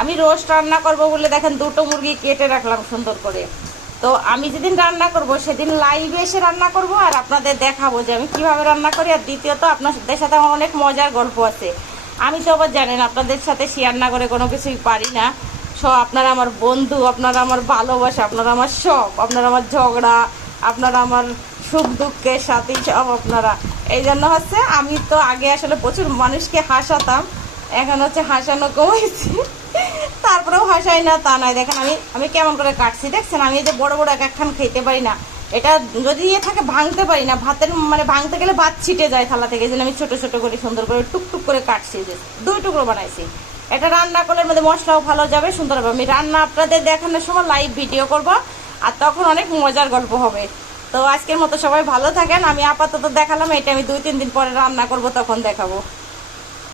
আমি রোস্ট রান্না করব বলে দেখেন দুটো মুরগি কেটে রাখলাম সুন্দর করে। তো আমি যেদিন রান্না করব সেদিন লাইভে এসে রান্না করব আর আপনাদের দেখাবো যে আমি কীভাবে রান্না করি। আর দ্বিতীয়ত আপনাদের সাথে আমার অনেক মজার গল্প আছে। আমি তো আবার জানেন আপনাদের সাথে শেয়ার না করে কোনো কিছুই পারি না। সো আপনারা আমার বন্ধু, আপনারা আমার ভালোবাসা, আপনারা আমার সব আপনারা আমার ঝগড়া, আপনারা আমার সুখ দুঃখের সাথেই সব আপনারা। এই জন্য হচ্ছে আমি তো আগে আসলে প্রচুর মানুষকে হাসাতাম, এখন হচ্ছে হাসানো কমেছি হাসাই না, তা নয়। দেখেন আমি আমি কেমন করে কাটছি, দেখছেন? আমি এই যে বড় বড় এক একখান খেতে পারি না। এটা যদি ইয়ে থাকে, ভাঙতে পারি না। ভাতের মানে ভাঙতে গেলে ভাত ছিটে যায় থালা থেকে। জন্য আমি ছোট ছোট করে সুন্দর করে টুকটুক করে কাটছি যে। দুই টুকরো বানাইছি। এটা রান্না করলে মধ্যে মশলাও ভালো যাবে, সুন্দর হবে। আমি রান্না আপনাদের দেখানোর সময় লাইভ ভিডিও করব, আর তখন অনেক মজার গল্প হবে। তো আজকের মতো সবাই ভালো থাকেন। আমি আপাতত দেখালাম, এটা আমি দুই, তিন দিন পরে রান্না করব, তখন দেখাবো।